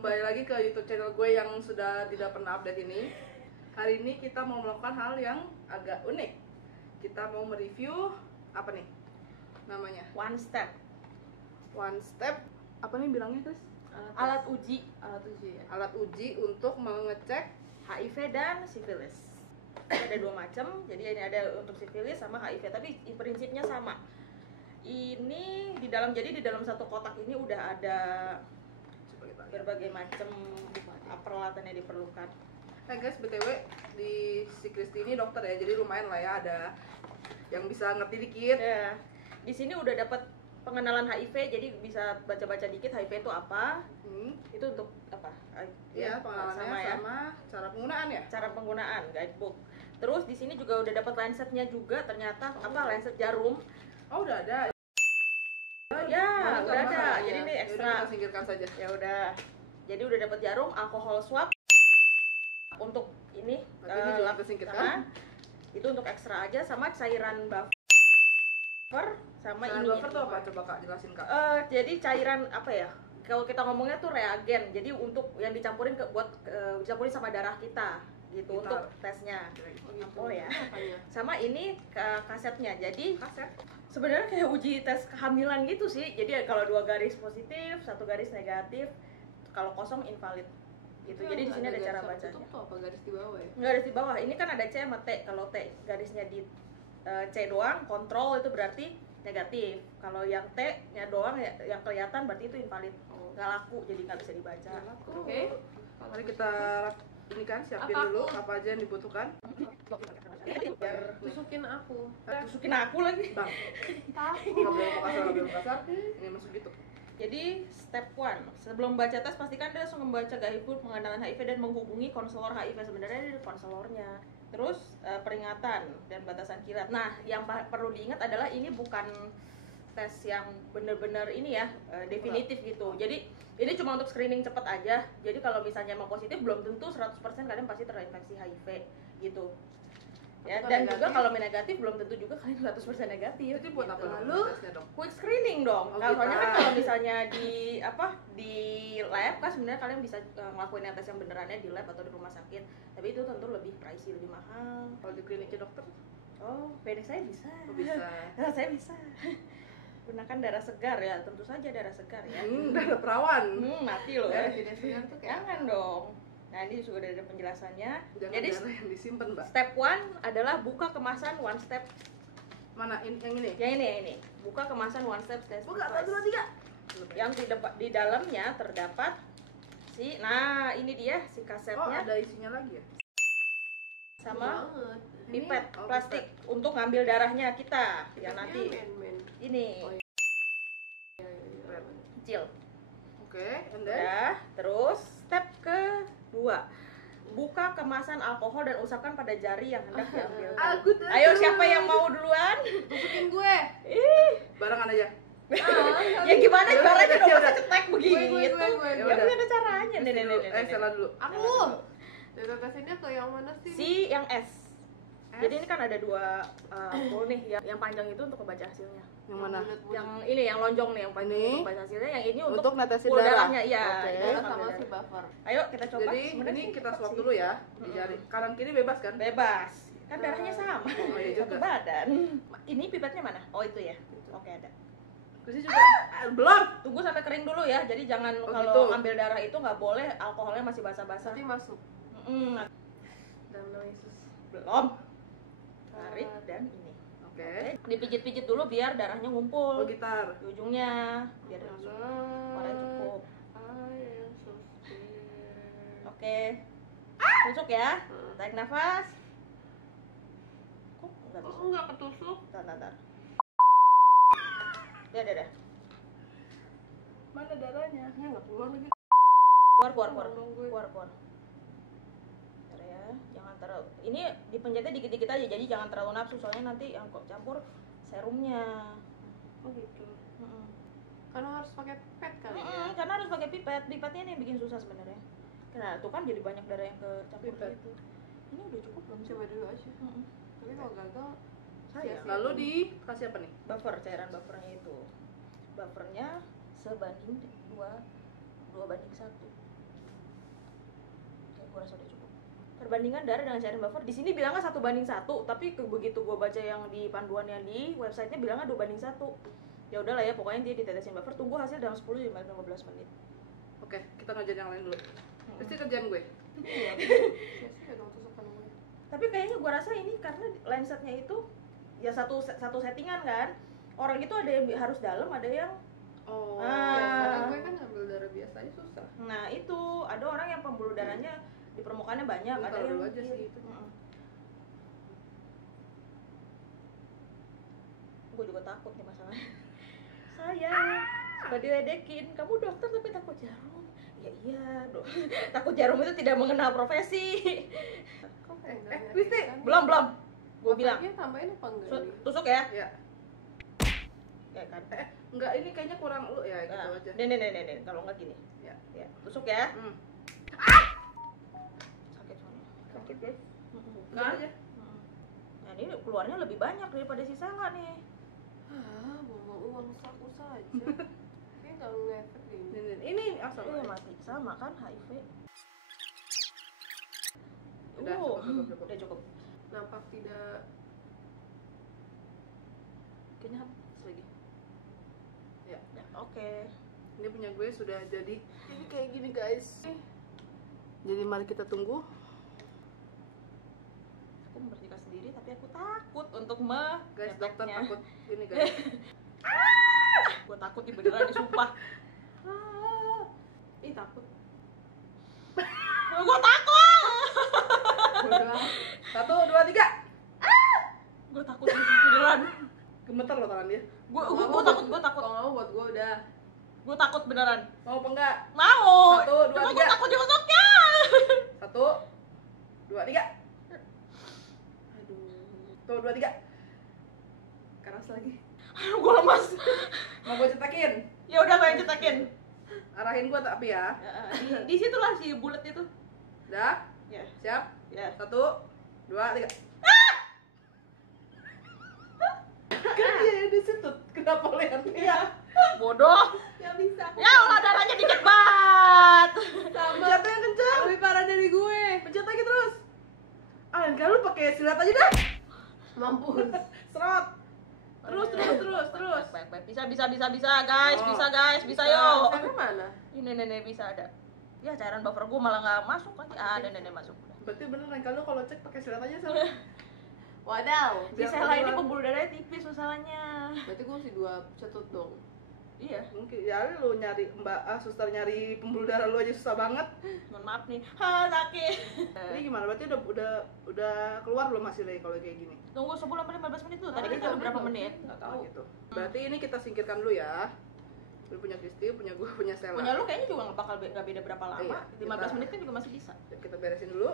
Kembali lagi ke YouTube channel gue yang sudah tidak pernah update ini. Hari ini kita mau melakukan hal yang agak unik. Kita mau mereview apa nih namanya? One step. One step. Apa nih bilangnya, Chris? Alat uji. Alat uji untuk mengecek HIV dan sifilis. Ada dua macam. Jadi ini ada untuk sifilis sama HIV, tapi prinsipnya sama. Ini di dalam satu kotak ini udah ada berbagai macam peralatan yang diperlukan. Guys, BTW di si Kristi ini dokter ya, jadi lumayan lah ya, ada yang bisa ngerti dikit. Ya, di sini udah dapat pengenalan HIV, jadi bisa baca-baca dikit HIV itu apa. Itu untuk apa? Ya, pengenalannya sama cara penggunaan ya. Cara penggunaan guidebook. Terus di sini juga udah dapat lancetnya juga, ternyata lancet jarum. Oh, udah ada. Ya, udah ada. Jadi ini Ya ekstra. udah, kita singkirkan saja. Ya udah. Jadi udah dapat jarum, alkohol swab untuk ini. Ini juga kita singkirkan. Itu untuk ekstra aja, sama cairan buffer sama Cairan ini. buffer tuh apa? Coba Kak jelasin Kak. Jadi cairan apa ya? Kalau kita ngomongnya tuh reagen. Jadi untuk yang dicampurin dicampurin sama darah kita gitu untuk tesnya. Oh ya. Sama ini kasetnya. Jadi kaset sebenarnya kayak uji tes kehamilan gitu sih. Jadi kalau 2 garis positif, 1 garis negatif, kalau kosong invalid gitu. Jadi di sini ada cara bacanya. Itu apa garis di bawah ya? Garis di bawah. Ini kan ada C sama T. Kalau T garisnya di C doang, kontrol itu berarti negatif. Kalau yang T-nya doang yang kelihatan berarti itu invalid. Nggak laku, jadi nggak bisa dibaca. Oke. Mari kita ini kan siapin dulu apa aja yang dibutuhkan. Biar Tusukin aku. tusukin aku lagi. Bang. Nggak boleh kasar. Ini masuk gitu. Jadi step 1, sebelum baca tes pastikan Anda langsung membaca guidebook pengenalan HIV dan menghubungi konselor HIV. Sebenarnya ada konselornya. Terus peringatan dan batasan kilat. Nah, yang perlu diingat adalah ini bukan tes yang bener-bener ini ya definitif gitu. Jadi ini cuma untuk screening cepat aja. Jadi kalau misalnya emang positif belum tentu 100% kalian pasti terinfeksi HIV gitu. Ya, dan juga kalau negatif belum tentu juga kalian 100% negatif. Itu buat apa Lalu tesnya dong? quick screening dong. Oh, Soalnya gitu. kan kalau misalnya di lab kan sebenarnya kalian bisa ngelakuin tes yang benerannya di lab atau di rumah sakit. Tapi itu tentu lebih pricey, lebih mahal. Kalau di kliniknya dokter? Oh, pendek saya bisa. Oh, bisa. Nah, saya bisa. Gunakan darah segar ya, tentu saja darah segar ya. Darah perawan. Mati loh. Darah tidak segar tuh kayak Jangan dong. Nah, ini juga udah ada penjelasannya. Jangan Jadi darah yang disimpan, Mbak. step 1 adalah buka kemasan one step. Mana yang ini? Yang ini. Buka kemasan one step test. Buka device. 1 2 3. Yang di dalamnya terdapat ini dia si Oh, kasetnya ada isinya lagi ya? sama banget. pipet Oh, plastik untuk ngambil darahnya kita yang Pipetnya nanti men-men. ini Oh, kecil. Oke, and then Ya, terus step kedua, buka kemasan alkohol dan usapkan pada jari yang hendak diambil. Aku tahu. Ayo, siapa yang mau duluan? Tusukin gue. Ih, barengan aja. ya gimana caranya dong ya masa udah. cetek begitu? Gue. Ya udah ada caranya. Nih. Salah dulu. Aku. Data tesnya ke yang mana sih? Si yang S. Jadi ini kan ada 2 full nih, yang panjang itu untuk membaca hasilnya. Yang mana? Yang ini yang lonjong nih yang panjang Ini? untuk membaca hasilnya, yang ini Untuk netesin full darah. darahnya. Iya. Oke. itu Data ngambil sama darah. si buffer. Ayo kita coba. Jadi Sebenarnya ini sih kita cepet swab sih. dulu ya di jari. Kanan kiri bebas kan? Bebas. Kan darahnya sama. Oh, iya Satu juga. badan. Ini pipetnya mana? Oh, itu ya. Oke, ada. Terus juga belum. Tunggu sampai kering dulu ya. Jadi jangan Oh, kalau gitu. ngambil darah itu nggak boleh alkoholnya masih basah-basah. Nanti masuk. Dan Yesus. Belum. Tarik dan ini. Oke. Dipijit-pijit dulu biar darahnya ngumpul Oh, gitar. di ujungnya. Biar suaranya cukup. I am so scared. Oke. Tusuk ya. Tarik nafas. Kok nggak bisa? Oh, enggak ketusuk. Bentar. Dah. Mana darahnya? Ya enggak keluar lagi. Keluar. Bentar ya. Jangan terlalu. Ini dipencetnya dikit-dikit aja. Jadi jangan terlalu nafsu soalnya nanti yang kok campur serumnya. Oh gitu. Mm-mm. Karena harus pakai pet kali ya. Karena harus pakai pipet. Pipetnya ini yang bikin susah sebenarnya. Nah, tuh kan jadi banyak darah yang kecampur Pipet. gitu. Ini udah cukup belum sih? Coba dulu aja. Mm-mm. Tapi kalau gagal Sayang. sia-sia. Lalu dikasih apa nih? Buffer, cairan buffernya itu. Buffernya sebanding 2 banding 1. Gue rasa udah cukup. Perbandingan darah dengan cairan buffer di sini bilangnya 1:1, tapi begitu gue baca yang di panduannya di websitenya bilangnya 2:1. Ya udahlah ya, pokoknya dia ditetesin buffer, tunggu hasil dalam 10-15 menit. Oke, kita ngerjain yang lain dulu. Pasti kerjaan gue. Iya. Biasanya dong tusukan gue. Tapi kayaknya gue rasa ini karena lensetnya itu ya satu settingan kan. Orang itu ada yang harus dalam, ada yang Oh. Karena gue kan ngambil darah biasanya susah. nah itu ada orang yang pembuluh darahnya di permukaannya banyak, Lu ada taruh yang dulu aja sih itu. Gue juga takut nih masalahnya. Saya suka diledekin, kamu dokter tapi takut jarum. Ya iya dong. Takut jarum itu tidak mengenal profesi. Kok kayak enggak Kristi, menyakitkan? Belum. Gue bilang Bapaknya tambahin apa enggak nih? tusuk ya. Ya. Ya kan. Enggak, ini kayaknya kurang lu ya gitu Nah, aja. nih. Kalau nggak gini. Ya. Ya, tusuk ya. Hmm. Sakit soalnya. Sakit, guys. Buka Enggak aja. Nah ini keluarnya lebih banyak daripada si Sela nih. Buang uang saku saja. Kayak enggak ngefek ini. Ini asal. Iya mati sama kan HIV. Udah, cukup. Udah cukup. Nampak tidak Kayaknya habis lagi. Ya. Ya, oke. Ini punya gue sudah jadi. Ini kayak gini, guys. Jadi mari kita tunggu. Aku membersihkan sendiri tapi aku takut untuk Guys, dokter ngefeknya. takut ini, guys. Gue takut nih beneran nih sumpah. ih takut. Gue takut. Bodoh. 1, 2, 3. Gue takut nih beneran. Gemeter loh tangan dia. Gue takut. Kalau nggak mau buat gue udah. Gue takut beneran. Mau apa enggak? Mau. 1, 2, Cuma 3. gue takut diusuknya. 1, 2, 3. Aduh. 1, 2, 3. Keras lagi. Gue lemas. Mau gue cetakin? Ya udah gue yang cetakin. Arahin gue tapi ya. Di situlah si bulat itu. Udah? Ya. Siap? Ya. 1, 2, 3. Kan dia di situ. Kenapa lihatnya? Iya. Bodoh. Ya bisa. Ya Allah darahnya dikit banget. Pencet yang kencang. Lebih parah dari gue. Pencet lagi terus. Lain kali lu pakai silat aja dah. Mampus. Serot. Terus. Baik. Bisa guys, Oh. bisa yuk. Sampai mana? Ini nenek bisa ada. Ya cairan buffer gue malah nggak masuk lagi. Ada nenek masuk. Berarti bener lain kali lu kalau cek pakai silat aja sama. Wadaw. Si Biar Sela ini keluar. pembuluh darahnya tipis masalahnya. Berarti gue mesti 2 cetut dong. Iya. Mungkin ya lu nyari suster nyari pembuluh darah lu aja susah banget. Mohon maaf nih. Sakit. Ini gimana? Berarti udah keluar belum hasilnya kalau kayak gini? Tunggu 10-15 menit dulu. Tadi Tapi kita udah berapa belum. menit? Nggak Oh, tahu. gitu. Berarti ini kita singkirkan dulu ya. Lu punya Kristi, punya gue, punya Sela. Punya lu kayaknya juga nggak bakal nggak beda berapa lama. Iya, 15 kita- menit kan juga masih bisa. Kita beresin dulu.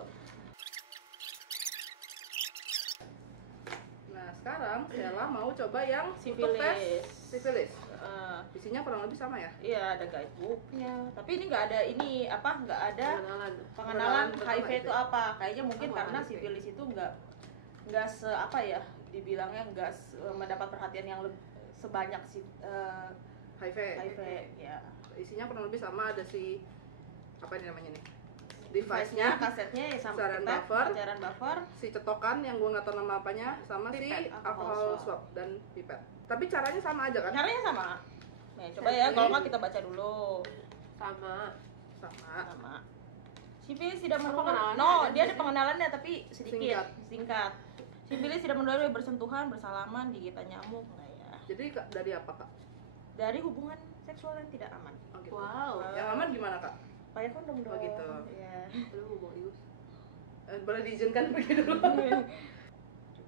Nah, sekarang Sela mau coba yang untuk tes sifilis. Isinya kurang lebih sama ya? Iya ada guidebooknya. Tapi ini nggak ada nggak ada Pengenalan. pengenalan pertama HIV itu apa. Kayaknya mungkin Apa karena HIV? sifilis itu nggak dibilangnya nggak mendapat perhatian yang sebanyak HIV. HIV ya. Isinya kurang lebih sama, ada si apa ini namanya nih? Device-nya, Device-nya, kasetnya ya sama cairan kita, buffer. cairan buffer. si cetokan yang gue nggak tahu nama apanya, sama si Pipet, alcohol swab dan pipet. Tapi caranya sama aja kan? Caranya sama. Nih, coba ya, kalau nggak kita baca dulu. Sama. Sama. Sifilis tidak Oh, menular. pengenalannya No, ada dia ada sih. pengenalannya tapi sedikit, Singkat. singkat. Sifilis tidak menular dari bersentuhan, bersalaman, gigitan nyamuk, enggak ya. Jadi dari apa kak? Dari hubungan seksual yang tidak aman. Oh, gitu. Wow. Yang aman gimana kak? Pakai kondom dong. Oh, gitu. Iya. Lu ngomong Ius. Boleh diizinkan pergi dulu?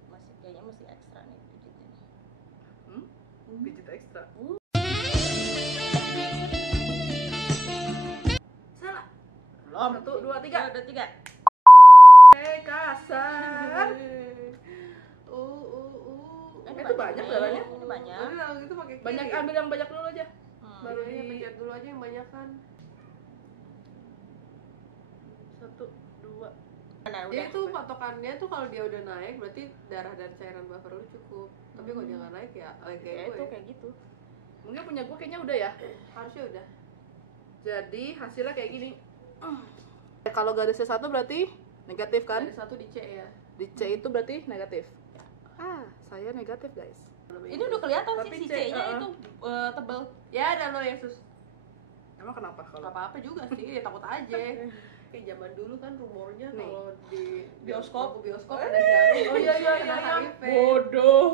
Masih kayaknya mesti ekstra nih pijitnya nih. Pijit ekstra. Salah. Belum. 1, 2, 3. Udah 3. Kasar. Itu banyak darahnya? Ini banyak. Udah gitu pakai kiri. Banyak, ambil yang banyak dulu aja. Baru aja pencet dulu aja yang banyak kan. 1, 2. Nah, Dia udah. itu patokannya tuh kalau dia udah naik berarti darah dan cairan buffer lu cukup. Tapi kalau dia nggak naik ya kayak Ya, gue. itu kayak gitu. Mungkin punya gue kayaknya udah ya. Harusnya udah. Jadi hasilnya kayak gini. Kalau garisnya 1 berarti negatif kan? Ada 1 di C ya. Di C itu berarti negatif. Saya negatif guys. Ini udah kelihatan Tapi sih si C, C-nya itu tebel. Ya, dan lo Yesus. Emang kenapa Gak kalau? apa-apa juga sih, ya takut aja. Kayak zaman dulu kan rumornya Nih. kalau di Bioskop. bioskop ada jarum. Oh iya iya kena iya. HIV. Bodoh.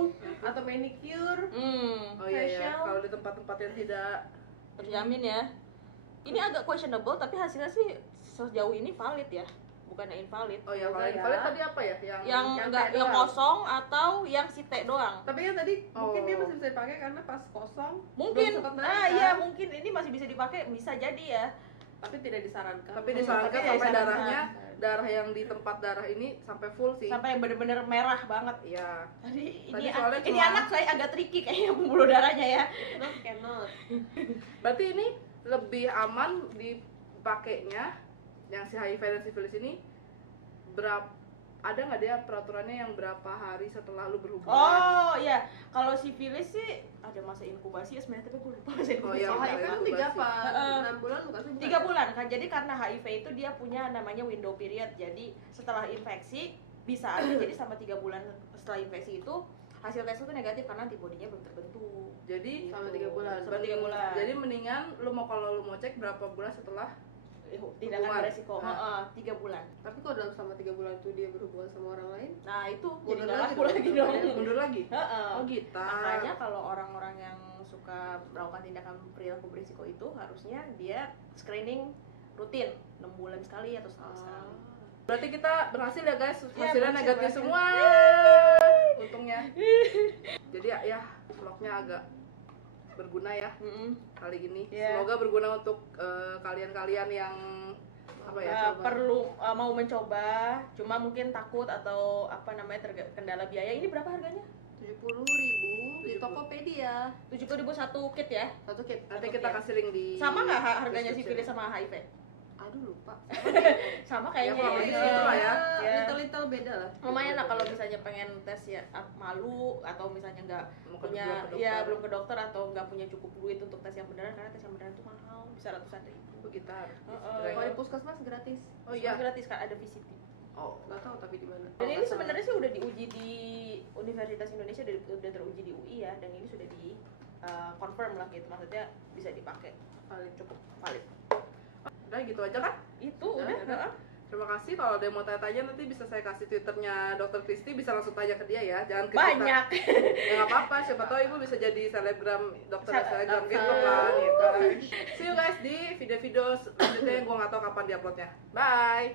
Atau manicure. Oh iya iya. Facial. Kalau di tempat-tempat yang tidak Terjamin ya. Ini agak questionable tapi hasilnya sih sejauh ini valid ya. Bukannya invalid. Oh ya, kalau Semoga ya. invalid tadi apa ya? Yang enggak T yang doang. kosong atau yang si T doang. Tapi kan tadi mungkin dia Oh. masih bisa dipakai karena pas kosong Mungkin belum sempat naik, ah kan? iya mungkin ini masih bisa dipakai, bisa jadi ya. Tapi tidak disarankan. Tapi disarankan tapi sampai disarankan. darahnya, darah yang di tempat darah ini sampai full sih. Sampai bener-bener merah banget. Iya. Tadi Tadi ini soalnya ini cuma- anak saya agak tricky kayaknya pembuluh darahnya ya. Cannot. Berarti ini lebih aman dipakainya yang si HIV dan sifilis ini ada nggak dia peraturannya yang berapa hari setelah lu berhubungan? Oh iya, kalau sifilis sih ada masa inkubasi ya sebenarnya tapi gue lupa masa Oh, inkubasi. iya, Kalau HIV kan 3 apa? Heeh. 6 bulan bukan sih? 3 bulan kan, jadi karena HIV itu dia punya namanya window period. Jadi setelah infeksi bisa aja jadi sama 3 bulan setelah infeksi itu hasil tes itu negatif karena antibodinya belum terbentuk. Jadi Sama 3 bulan. Sama 3 bulan. Jadi mendingan kalau lu mau cek berapa bulan setelah Tindakan hubungan. beresiko. Heeh, 3 bulan. Tapi kalau dalam selama 3 bulan itu dia berhubungan sama orang lain, Nah, itu jadi Mundur nggak lagi laku dong. lagi dong. mundur lagi. Heeh. Oh gitu. Makanya kalau orang-orang yang suka melakukan tindakan perilaku berisiko itu harusnya dia screening rutin 6 bulan sekali atau setahun sekali. Berarti kita berhasil ya guys, Ya, hasilnya berhasil, negatif berhasil. semua. Untungnya. Jadi ya vlognya agak berguna ya kali ini. Iya. Semoga berguna untuk kalian-kalian yang apa ya? Perlu mau mencoba, cuma mungkin takut atau apa namanya terkendala biaya. Ini berapa harganya? 70.000 di 70. Tokopedia. 70.000 satu kit ya. Satu kit. Nanti kita kasih link di Sama nggak harganya description. sifilis sama HIV? Aduh lupa. Sama Ya, kayaknya. kurang lebih ya. segitu lah ya. Ya. Little beda lah. Lumayan lah kalau misalnya pengen tes ya malu atau misalnya nggak Mau punya ke dokter. ya belum ke dokter atau nggak punya cukup duit untuk tes yang beneran karena tes yang beneran itu mahal bisa ratusan ribu. Oh, gitar. Heeh. Kalau di puskesmas gratis. Oh iya. Semua gratis kan ada VCT. Oh, Nggak tahu tapi di mana. Dan ini sebenarnya sih udah diuji di Universitas Indonesia, udah teruji di UI ya, dan ini sudah di confirm lah gitu, maksudnya bisa dipakai, valid, cukup valid. udah gitu aja kan? Itu Udah, udah. udah. heeh. Terima kasih. Kalau ada yang mau tanya-tanya nanti bisa saya kasih Twitternya Dr. Kristi, bisa langsung tanya ke dia ya. Jangan ke Banyak. kita. Ya nggak apa-apa, siapa tahu ibu bisa jadi selebgram, dokter selebgram gitu Dokter. kan. Gitu. See you guys di video-video selanjutnya yang gue nggak tahu kapan diuploadnya. Bye.